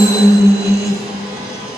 Amen.